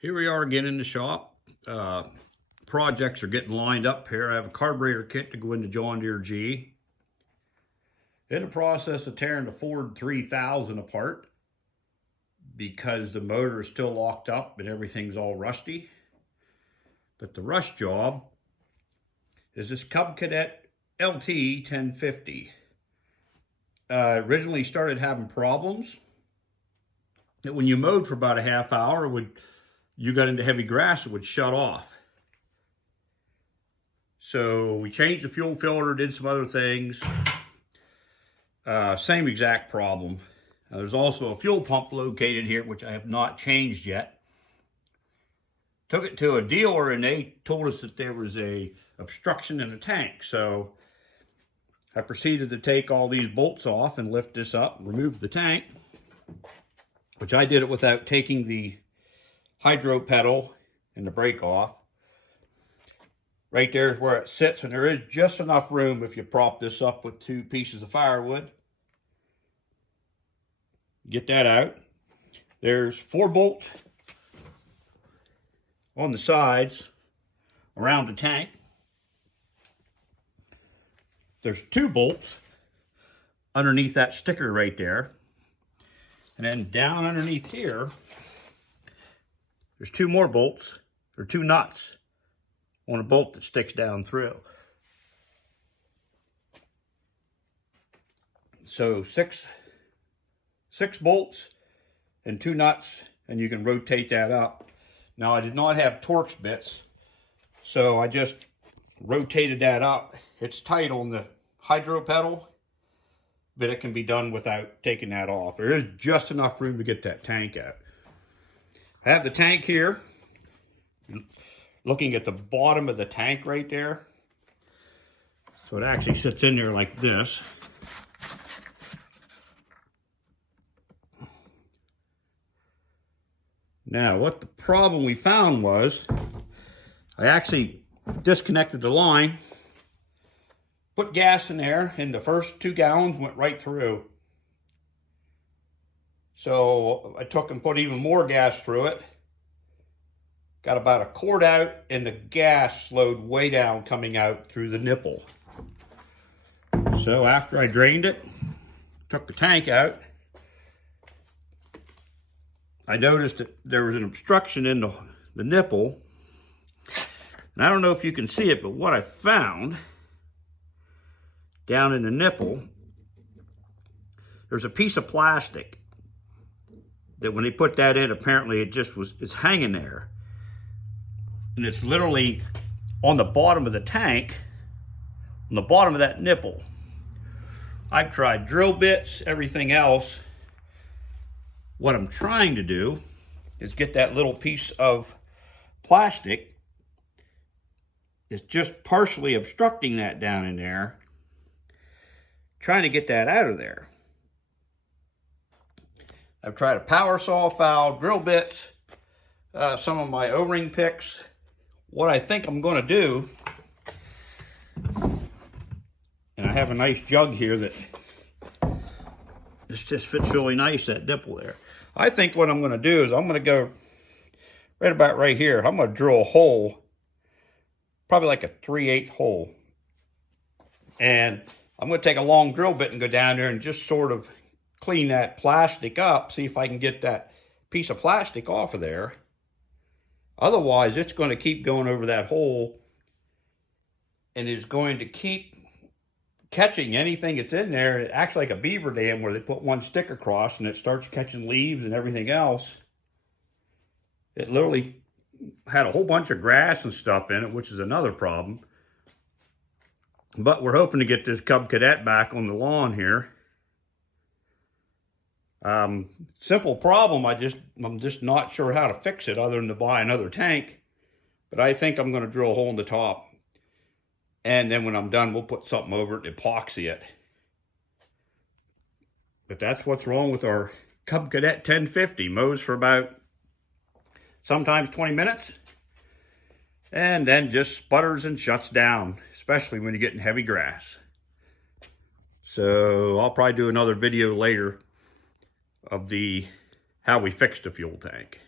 Here we are again in the shop. Projects are getting lined up here. I have a carburetor kit to go into John Deere G. In the process of tearing the Ford 3000 apart because the motor is still locked up and everything's all rusty. But the rush job is this Cub Cadet LT1050. Originally started having problems that when you mowed for about a half hour, you got into heavy grass, it would shut off. So we changed the fuel filter, did some other things. Same exact problem. There's also a fuel pump located here, which I have not changed yet. Took it to a dealer and they told us that there was a obstruction in the tank. So I proceeded to take all these bolts off and lift this up and remove the tank, which I did it without taking the hydro pedal and the brake off. Right there is where it sits, and there is just enough room if you prop this up with 2 pieces of firewood. Get that out. There's 4 bolts on the sides around the tank. There's 2 bolts underneath that sticker right there. And then down underneath here, there's 2 more bolts, or 2 nuts on a bolt that sticks down through. So six bolts and 2 nuts, and you can rotate that up. Now I did not have Torx bits, so I just rotated that up. It's tight on the hydro pedal, but it can be done without taking that off. There is just enough room to get that tank out. I have the tank here. Looking at the bottom of the tank right there. So it actually sits in there like this. Now, what the problem we found was, I actually disconnected the line, put gas in there, and the first 2 gallons went right through. So I took and put even more gas through it. Got about a quart out, and the gas slowed way down coming out through the nipple. So after I drained it, took the tank out, I noticed that there was an obstruction in the nipple. And I don't know if you can see it, but what I found down in the nipple, there's a piece of plastic that when they put that in, apparently it's hanging there. And it's literally on the bottom of the tank, on the bottom of that nipple. I've tried drill bits, everything else. What I'm trying to do is get that little piece of plastic that's just partially obstructing that down in there, trying to get that out of there. I've tried a power saw file, drill bits, some of my O-ring picks. What I think I'm going to do, and I have a nice jug here that this just fits really nice, that nipple there. I think what I'm going to do is I'm going to go right about right here. I'm going to drill a hole, probably like a 3/8 hole. And I'm going to take a long drill bit and go down there and just sort of clean that plastic up, see if I can get that piece of plastic off of there. Otherwise, it's going to keep going over that hole and is going to keep catching anything that's in there. It acts like a beaver dam where they put 1 stick across and it starts catching leaves and everything else. It literally had a whole bunch of grass and stuff in it, which is another problem. But we're hoping to get this Cub Cadet back on the lawn here. Simple problem. I'm just not sure how to fix it other than to buy another tank. But I think I'm going to drill a hole in the top. And then when I'm done, we'll put something over it and epoxy it. But that's what's wrong with our Cub Cadet 1050. Mows for about sometimes 20 minutes. And then just sputters and shuts down, especially when you get in heavy grass. So I'll probably do another video later of how we fixed the fuel tank.